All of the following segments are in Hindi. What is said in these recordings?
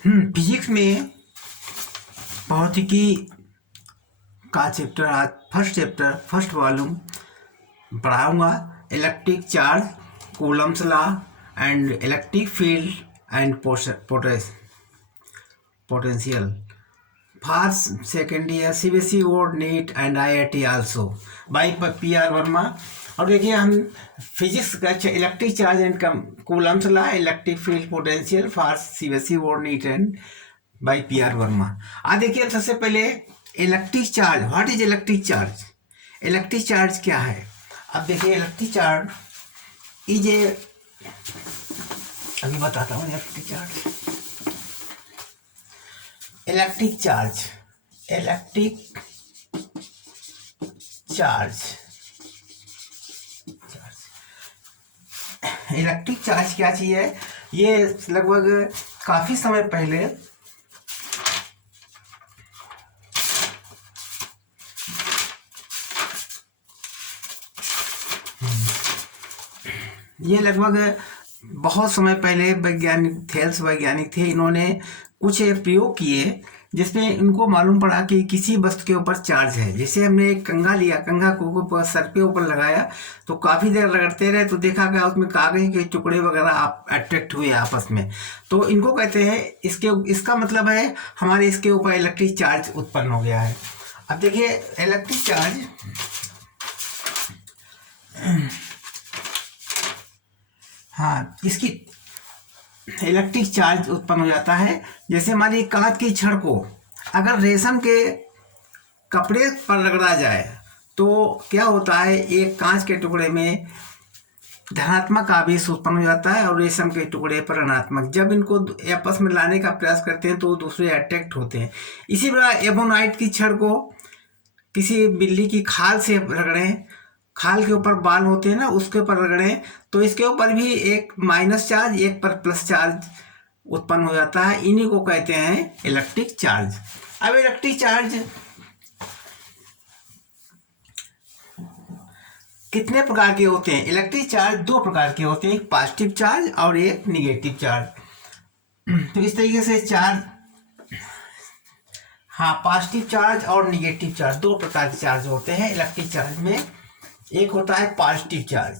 फिजिक्स में भौतिकी का चैप्टर आज फर्स्ट वॉल्यूम पढ़ाऊंगा। Electric charge, Coulomb's law and electric field and potential for second year CBSE board, neat and IIT also by PR Verma. और देखिए हम फिजिक्स का electric charge and Coulomb's law, electric field potential for CBSE board, neat and by PR Verma. आज देखिए सबसे पहले electric charge. What is electric charge? Electric charge क्या है? अब देखिए इलेक्ट्रिक चार्ज इज ए, अभी बताता हूँ electric charge. Electric charge electric charge क्या चीज है? ये लगभग काफी समय पहले बहुत समय पहले वैज्ञानिक थे। इन्होंने कुछ प्रयोग किए जिसमें इनको मालूम पड़ा कि किसी वस्तु के ऊपर चार्ज है। जैसे हमने एक कंघा लिया, कंघा को सर पे ऊपर लगाया तो काफ़ी देर रगड़ते रहे तो देखा गया उसमें कागज के टुकड़े वगैरह अट्रैक्ट हुए आपस में। तो इनको कहते हैं, इसका मतलब है हमारे इसके ऊपर इलेक्ट्रिक चार्ज उत्पन्न हो गया है। अब देखिए इलेक्ट्रिक चार्ज इसकी इलेक्ट्रिक चार्ज उत्पन्न हो जाता है। जैसे हमारी कांच की छड़ को अगर रेशम के कपड़े पर रगड़ा जाए तो क्या होता है, एक कांच के टुकड़े में धनात्मक आवेश उत्पन्न हो जाता है और रेशम के टुकड़े पर ऋणात्मक। जब इनको आपस में लाने का प्रयास करते हैं तो दूसरे अट्रैक्ट होते हैं। इसी प्रकार एबोनाइट की छड़ को किसी बिल्ली की खाल से रगड़ें, खाल के ऊपर बाल होते हैं ना, उसके ऊपर रगड़ें तो इसके ऊपर भी एक माइनस चार्ज, एक पर प्लस चार्ज उत्पन्न हो जाता है। इन्हीं को कहते हैं इलेक्ट्रिक चार्ज। अब इलेक्ट्रिक चार्ज कितने प्रकार के होते हैं? इलेक्ट्रिक चार्ज दो प्रकार के होते हैं, एक पॉजिटिव चार्ज और एक निगेटिव चार्ज। तो इस तरीके से पॉजिटिव चार्ज और निगेटिव चार्ज दो प्रकार के चार्ज होते हैं इलेक्ट्रिक चार्ज में। एक होता है पॉजिटिव चार्ज,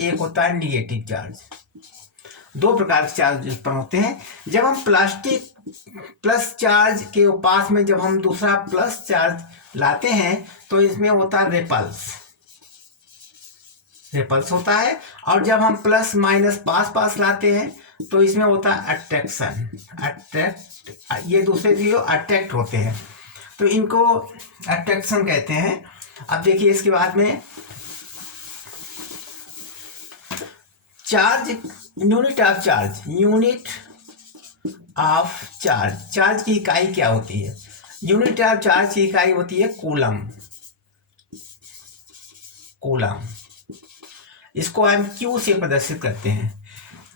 एक होता है निगेटिव चार्ज। दो प्रकार के चार्ज उत्पन्न होते हैं। जब हम प्लस चार्ज के पास में जब हम दूसरा प्लस चार्ज लाते हैं तो इसमें होता है रेपल्स होता है। और जब हम प्लस माइनस पास लाते हैं तो इसमें होता है ये दूसरे चीजों अट्रैक्ट होते हैं, तो इनको अट्रैक्शन कहते हैं। अब देखिए इसके बाद में चार्ज, यूनिट ऑफ चार्ज की इकाई क्या होती है? यूनिट ऑफ चार्ज की इकाई होती है कूलम। इसको हम क्यू से प्रदर्शित करते हैं।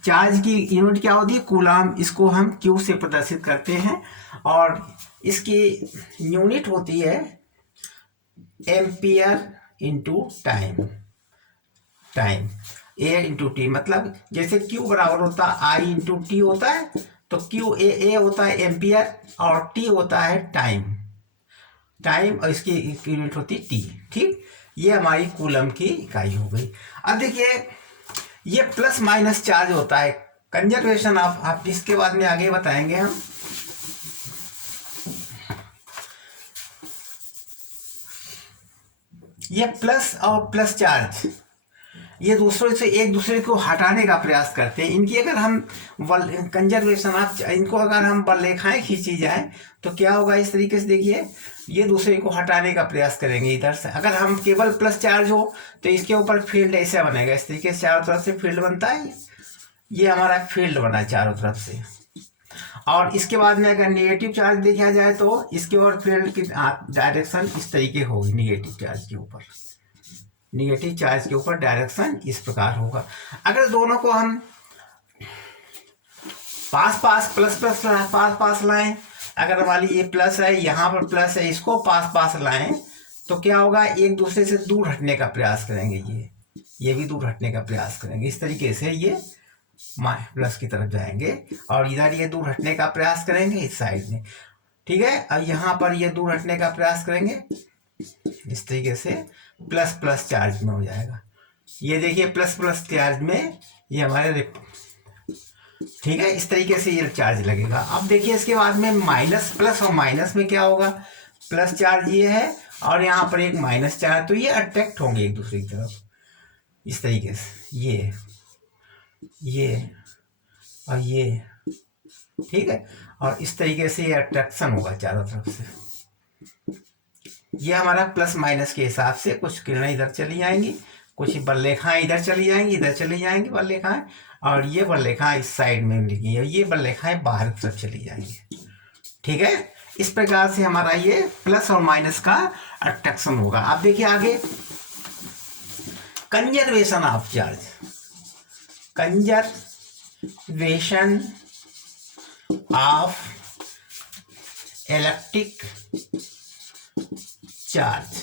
चार्ज की यूनिट क्या होती है? कूलम। इसको हम क्यू से प्रदर्शित करते हैं और इसकी यूनिट होती है ampere into time, A into T. मतलब जैसे Q बराबर होता है I इंटू टी होता है, तो A होता है एम्पियर और T होता है टाइम और इसकी यूनिट होती है T। ठीक, ये हमारी कूलम की इकाई हो गई। अब देखिए ये प्लस माइनस चार्ज होता है, कंजर्वेशन ऑफ, आप इसके बाद में आगे बताएंगे हम। ये प्लस और प्लस चार्ज ये दूसरों से एक दूसरे को हटाने का प्रयास करते हैं। इनकी अगर हम कंजर्वेशन ऑफ, इनको अगर हम रेखाएं खींची जाए तो क्या होगा? इस तरीके से देखिए ये दूसरे को हटाने का प्रयास करेंगे इधर से। अगर हम केवल प्लस चार्ज हो तो इसके ऊपर फील्ड ऐसा बनेगा, इस तरीके से चारों तरफ से फील्ड बनता है। ये हमारा फील्ड बना चारों तरफ से। और इसके बाद में अगर नेगेटिव चार्ज देखा जाए तो इसके ऊपर फील्ड की डायरेक्शन इस तरीके होगी। नेगेटिव चार्ज के ऊपर डायरेक्शन इस प्रकार होगा। अगर दोनों को हम पास लाएं, अगर हमारी ये प्लस है, यहाँ पर प्लस है, इसको पास लाएं तो क्या होगा? एक दूसरे से दूर हटने का प्रयास करेंगे। ये भी दूर हटने का प्रयास करेंगे। इस तरीके से ये प्लस की तरफ जाएंगे और इधर ये दूर हटने का प्रयास करेंगे इस साइड में, ठीक है। और यहाँ पर ये दूर हटने का प्रयास करेंगे इस तरीके से, प्लस प्लस चार्ज में हो जाएगा। ये देखिए प्लस प्लस चार्ज में ये हमारे, ठीक है, इस तरीके से ये चार्ज लगेगा। अब देखिए इसके बाद में माइनस, प्लस और माइनस में क्या होगा, प्लस चार्ज ये है और यहाँ पर एक माइनस चार्ज, तो ये अट्रैक्ट होंगे एक दूसरे की तरफ इस तरीके से, ये और ये, ठीक है। और इस तरीके से ये अट्रैक्शन होगा चारों तरफ से। ये हमारा प्लस माइनस के हिसाब से कुछ किरणें इधर चली जाएंगी, कुछ बलरेखाएं इधर चली जाएंगी, इधर चली जाएंगी बलरेखाएं, और ये बलरेखाएं इस साइड में लिखी है, ये बलरेखाएं बाहर की तरफ चली जाएंगी, ठीक है। इस प्रकार से हमारा ये प्लस और माइनस का अट्रैक्शन होगा। अब देखिए आगे, conservation of charge, conservation of electric charge.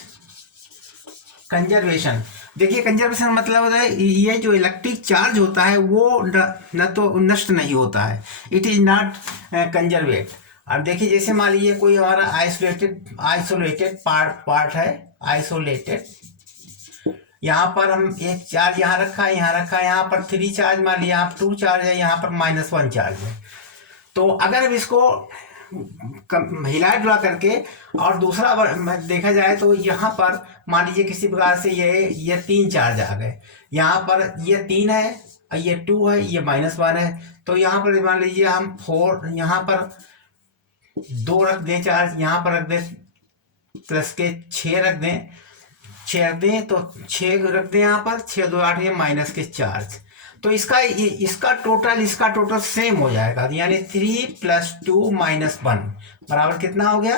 Conservation, देखिए कंजर्वेशन मतलब होता है ये जो इलेक्ट्रिक चार्ज होता है वो न तो नष्ट नहीं होता है, इट इज नॉट कंजर्वेट। अब देखिए जैसे मान लीजिए कोई हमारा आइसोलेटेड पार्ट है, आइसोलेटेड, यहाँ पर हम एक चार्ज यहाँ रखा है, यहाँ पर 3 चार्ज मान लिया, यहाँ 2 चार्ज है, यहाँ पर -1 चार्ज है। तो अगर हम इसको हिला डुला करके और दूसरा देखा जाए तो यहाँ पर मान लीजिए किसी प्रकार से ये 3 चार्ज आ गए, यहाँ पर ये 3 है, ये 2 है, ये -1 है, तो यहाँ पर मान लीजिए हम 4, यहाँ पर 2 रख दें चार्ज, यहाँ पर रख दें प्लस के 6 रख दें, 6 रख दें, तो 6 रख दें यहाँ पर, 6 2 8, ये माइनस के चार्ज, तो इसका टोटल सेम हो जाएगा, यानी 3 + 2 - 1 बराबर कितना हो गया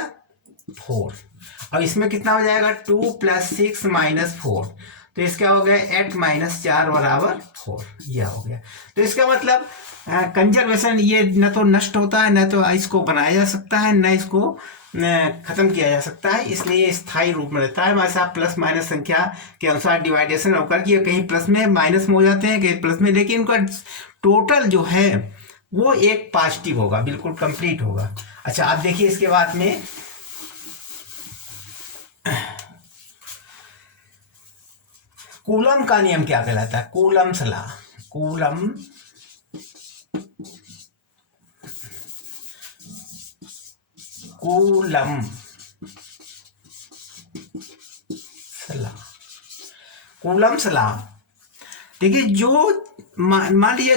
4। और इसमें कितना हो जाएगा 2 + 6 - 4, तो इसका हो गया 8 - 4 बराबर 4, यह हो गया। तो इसका मतलब कंजर्वेशन ये न तो नष्ट होता है, न तो इसको बनाया जा सकता है, न इसको खत्म किया जा सकता है, इसलिए स्थायी रूप में रहता है। हमारे साथ प्लस माइनस संख्या के अनुसार डिवाइडेशन होकर कि कहीं प्लस में माइनस में हो जाते हैं, कहीं प्लस में, लेकिन उनका टोटल जो है वो एक पॉजिटिव होगा, बिल्कुल कंप्लीट होगा। अच्छा आप देखिए इसके बाद में कूलम का नियम क्या कहलाता है, Coulomb's law, coulomb Coulomb's law. देखिए जो मान लीजिए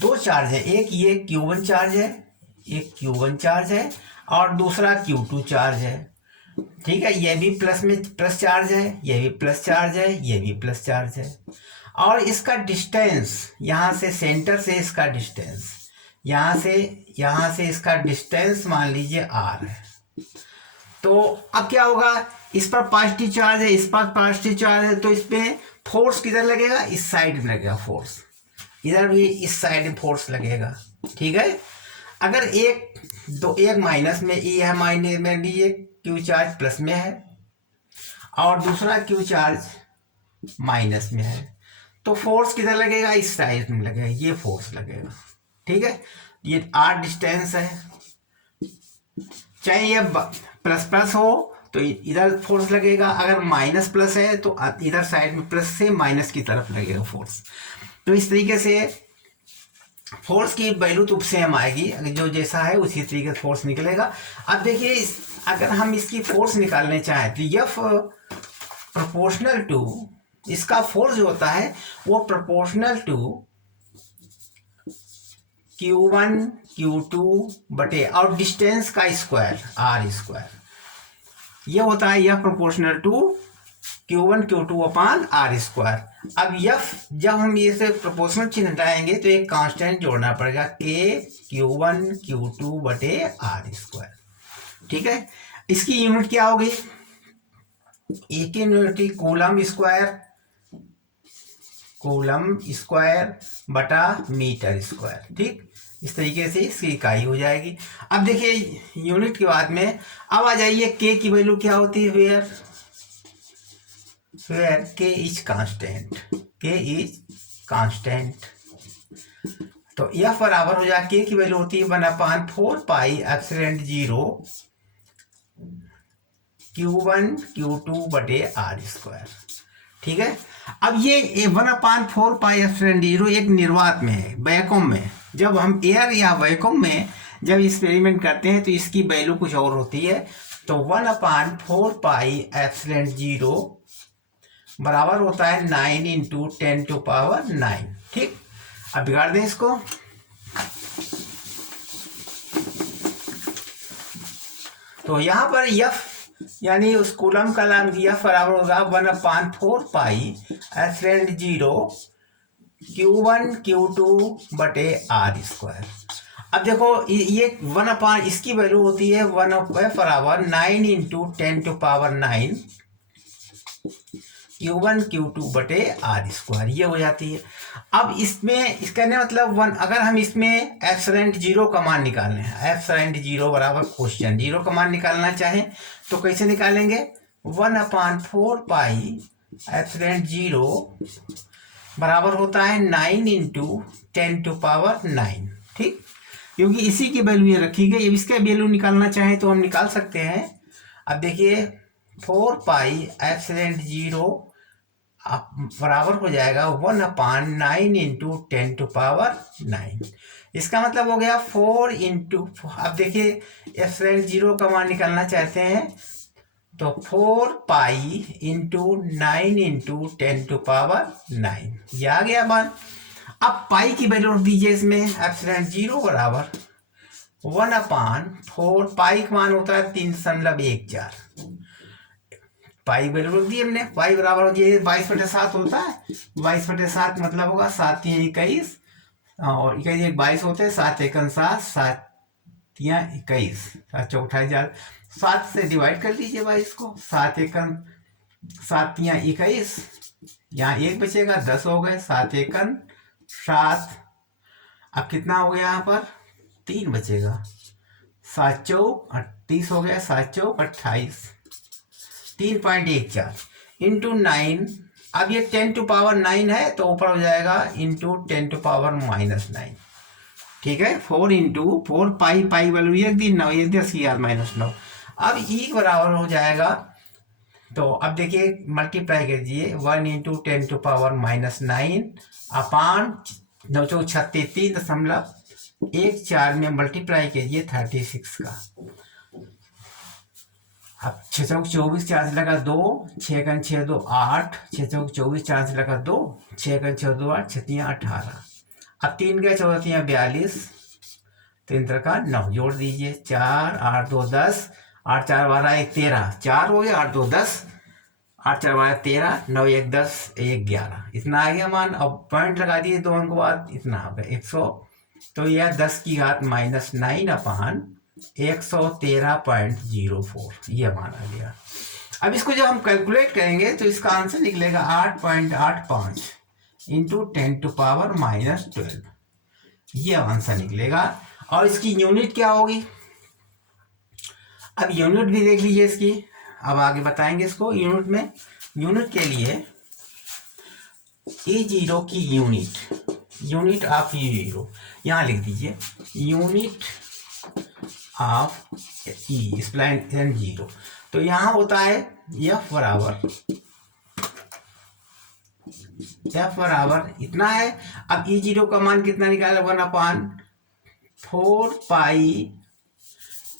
2 चार्ज है, एक ये Q1 चार्ज है, एक Q1 चार्ज है और दूसरा Q2 चार्ज है, ठीक है। ये भी प्लस चार्ज है, ये भी प्लस चार्ज है, ये भी प्लस चार्ज है, और इसका डिस्टेंस यहाँ से सेंटर से इसका डिस्टेंस, यहाँ से इसका डिस्टेंस मान लीजिए r है। तो अब क्या होगा, इस पर पॉजिटिव चार्ज है, इस पर पॉजिटिव चार्ज है, तो इसमें फोर्स किधर लगेगा, इस साइड में लगेगा फोर्स, इधर भी इस साइड में फोर्स लगेगा, ठीक है। अगर एक माइनस में ई है, माइनस में लीजिए क्यू चार्ज प्लस में है और दूसरा क्यू चार्ज माइनस में है, तो फोर्स किधर लगेगा, इस साइड में लगेगा, ये फोर्स लगेगा, ठीक है। ये r डिस्टेंस है, चाहे ये प्लस प्लस हो तो इधर फोर्स लगेगा, अगर माइनस प्लस है तो इधर साइड में प्लस से माइनस की तरफ लगेगा फोर्स। तो इस तरीके से फोर्स की वैल्यू तो सेम आएगी, जो जैसा है उसी तरीके से फोर्स निकलेगा। अब देखिए अगर हम इसकी फोर्स निकालने चाहें तो F प्रोपोर्शनल टू, इसका फोर्स जो होता है वो प्रोपोर्शनल टू Q1 Q2 बटे और डिस्टेंस का स्क्वायर r², ये होता है यह proportional to Q1 Q2 upon r²। अब F जब हम ये से प्रोपोर्शनल चिन्ह हटाएंगे तो एक कांस्टेंट जोड़ना पड़ेगा K Q1 Q2 बटे r², ठीक है। इसकी यूनिट क्या होगी, एक यूनिट कूलम स्क्वायर बटा मीटर स्क्वायर, ठीक। इस तरीके से इसकी इकाई हो जाएगी। अब देखिए यूनिट के बाद में अब आ जाइए के की वैल्यू क्या होती है, वेयर के इज कांस्टेंट, तो F बराबर हो जाए K की वैल्यू होती है 1/4 पाई एप्सिलॉन 0 Q1 Q2 बटे आर स्क्वायर। ठीक है, अब ये 1/4 पाई एप्सिलॉन 0 एक निर्वात में है, वैक्यूम में। जब हम एयर या वैक्यूम में जब एक्सपेरिमेंट करते हैं तो इसकी वैल्यू कुछ और होती है। तो 1/4 पाई एप्सिलॉन 0 बराबर होता है 9 इंटू 10⁹। ठीक, अब बिगाड़ दें इसको। तो यहां पर F यानी उस कूलम का नाम F बराबर होगा 1/4 पाई एप्सिलॉन 0 Q1 Q2 बटे आर स्क्वायर। अब देखो ये 1/, इसकी वैल्यू होती है 1 बराबर 9 इंटू 10⁹ Q1 Q2 बटे आर स्क्वायर, ये हो जाती है। अब इसमें इसका मतलब 1, अगर हम इसमें एप्सिलॉन 0 का मान निकालने हैं, एप्सिलॉन 0 बराबर क्वेश्चन 0 का मान निकालना चाहें तो कैसे निकालेंगे? 1/4 पाई एप्सिलॉन 0 बराबर होता है 9 इंटू 10⁹। ठीक, क्योंकि इसी की वैल्यू ये रखी गई। अब इसका वैल्यू निकालना चाहें तो हम निकाल सकते हैं। अब देखिए 4 पाई एप्सिलॉन 0 बराबर हो जाएगा 1/9 इंटू 10⁹। इसका मतलब हो गया 4 इंटू, अब देखिए एप्सिलॉन 0 का मान निकालना चाहते हैं तो 4 पाई इंटू 9 इंटू 10⁹, ये आ गया मान। अब पाई की वैल्यू रख दीजिए इसमें, एप्सिलॉन 0 बराबर 1/4, पाई का मान होता है 3.14। पाई वैल्यू रख दी हमने, पाई बराबर हो जाए 22/7 होता है। 22/7 मतलब होगा 7 या 21, और 21 एक 22 होते हैं, 7 एकन 7, 7 या 21, 7 चौक 28, 7 से डिवाइड कर लीजिए 22 को। 7 एकन 7 या 21, यहाँ 1 बचेगा, 10 हो गए, 7 एकन 7। अब कितना हो गया यहाँ पर? 3 बचेगा, 7 चौक 38 हो गया, 7 चौक 28, 3.14 इंटू 9। अब ये 10⁹ है तो ऊपर हो जाएगा इंटू 10⁻⁹। ठीक है, 4 इंटू 4 पाई, पाई वैल्यू एक दिन 9, 10 की याद -9। अब E बराबर हो जाएगा, तो अब देखिए मल्टीप्लाई कर दीजिए 1 इंटू 10⁻⁹ अपान 9 चौक 36, 3.14 में मल्टीप्लाई कीजिए 36 का। अब 6 चौक 24, 4 से लगा 2, 6 एकन 6 2 8, 6 चौक 24, 4 से लगा 2, 6 एकन 6 2 8, 6 3 18। अब 3 गए 14 3 42, 3 का 9, जोड़ दीजिए 4 8 2 10, 8 4 12 1 13, 4 हो गया, 8 2 10, 8 4 12 13, 9 1 10, 1 11, इतना आ गया मान। अब पॉइंट लगा दिए 2 अंक बाद, इतना हो गया 100। तो यह 10 की घात -9 अपान 113.04, ये मान आ गया। अब इसको जब हम कैलकुलेट करेंगे तो इसका आंसर निकलेगा 8.85 इंटू 10⁻⁻12, ये आंसर निकलेगा। और इसकी यूनिट क्या होगी? अब यूनिट भी देख लीजिए इसकी, अब आगे बताएंगे इसको। यूनिट में, यूनिट के लिए E0 की यूनिट ऑफ E0 यहाँ लिख दीजिए, यूनिट ऑफ E एप्सिलॉन 0। तो यहाँ होता है F बराबर इतना है। अब E0 का मान कितना निकाले? 1/4 पाई,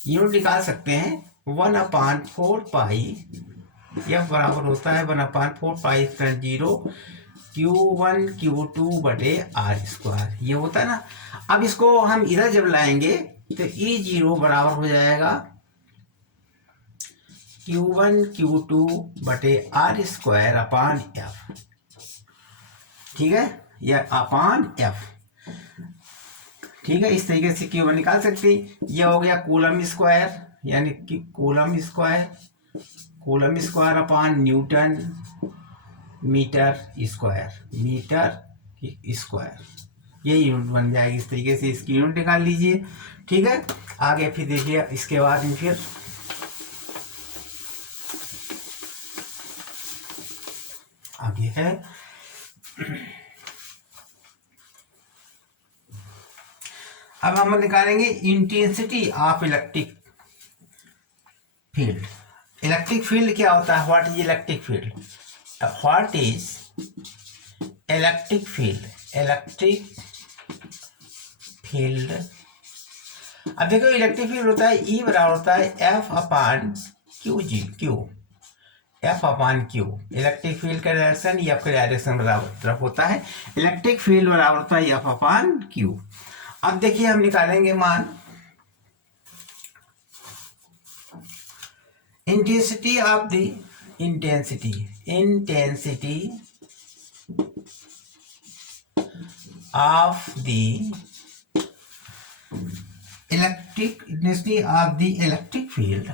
यूनिट निकाल सकते हैं 1/4 पाई। F बराबर होता है 1/4 पाई एप्सिलॉन 0 Q1 Q2 बटे आर स्क्वायर, ये होता है ना। अब इसको हम इधर जब लाएंगे तो E0 बराबर हो जाएगा Q1 Q2 बटे आर स्क्वायर अपान F। ठीक है, यह अपान F। ठीक है, इस तरीके से Q1 निकाल सकते हैं। यह हो गया कूलम स्क्वायर, यानी कि coulomb square upon newton metre square, ये यूनिट बन जाएगी। इस तरीके से इसकी यूनिट निकाल लीजिए। ठीक है, आगे फिर देखिए इसके बाद में फिर आगे है अब हम निकालेंगे intensity of electric field. Electric field क्या होता है? What is electric field? What is electric field? Electric field, अब देखो इलेक्ट्रिक फील्ड होता है ई बराबर होता है एफ अपान क्यू जी, Q F upon Q. Electric field का डायरेक्शन एफ का डायरेक्शन बराबर तरफ होता है। इलेक्ट्रिक फील्ड बराबर होता है एफ अपान क्यू। अब देखिए हम निकालेंगे मान intensity of the intensity of the intensity of the electric field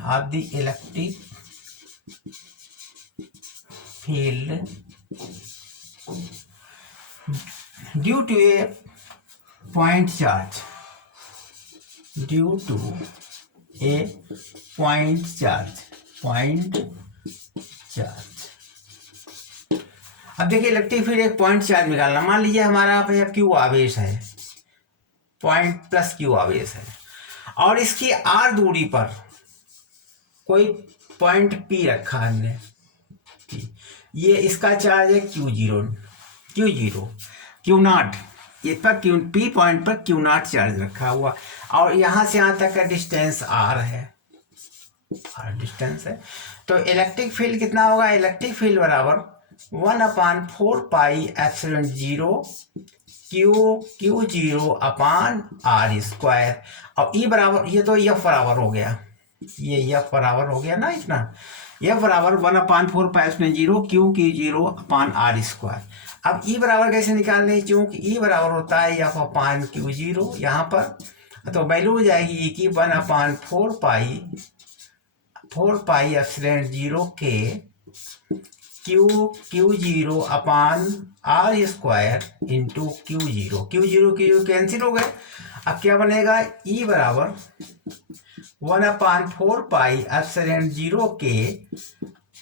due to a point charge, अब देखिए इलेक्ट्रिक फील्ड एक पॉइंट चार्ज निकालना। मान लीजिए हमारा क्यू आवेश है, पॉइंट प्लस क्यू आवेश है, और इसकी आर दूरी पर कोई पॉइंट पी रखा है हमने, ये इसका चार्ज है क्यू नॉट, ये पर क्यू पी पॉइंट पर क्यू नॉट चार्ज रखा हुआ, और यहाँ से यहाँ तक का डिस्टेंस आर है, डिस्टेंस है। तो इलेक्ट्रिक फील्ड कितना होगा? इलेक्ट्रिक फील्ड बराबर 1/4πε0 Q zero upon R square. अब ई बराबर, ये तो एफ बराबर हो गया, ये एफ बराबर हो गया ना इतना, एफ बराबर 1/4πε0 Q zero upon R square. अब ई बराबर कैसे निकालने? क्योंकि ई बराबर होता है एफ अपान क्यू जीरो, यहाँ पर तो वैल्यू हो जाएगी ई की 1/4πε0 के Q zero upon R square into Q zero cancel हो गए। अब क्या बनेगा? ई बराबर 1/4πε0 के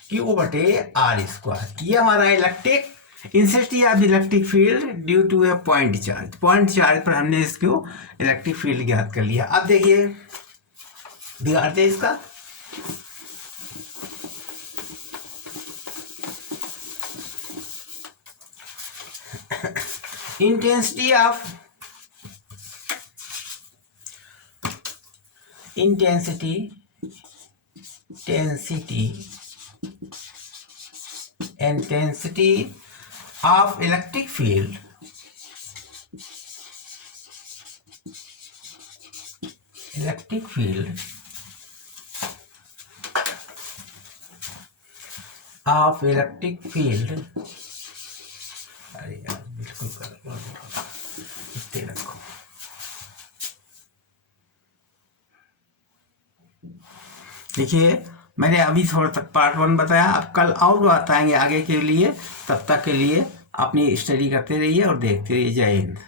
क्यू बटे आर स्क्वायर। ये हमारा electric intensity of electric field due to a point charge पर हमने इसको इलेक्ट्रिक फील्ड ज्ञात कर लिया। अब देखिए बिगाड़ते इसका, intensity of electric field अरे यार बिल्कुल इतने रखो। देखिए मैंने अभी थोड़ा तक पार्ट 1 बताया, अब कल और बताएंगे आगे के लिए। तब तक के लिए अपनी स्टडी करते रहिए और देखते रहिए। जय हिंद।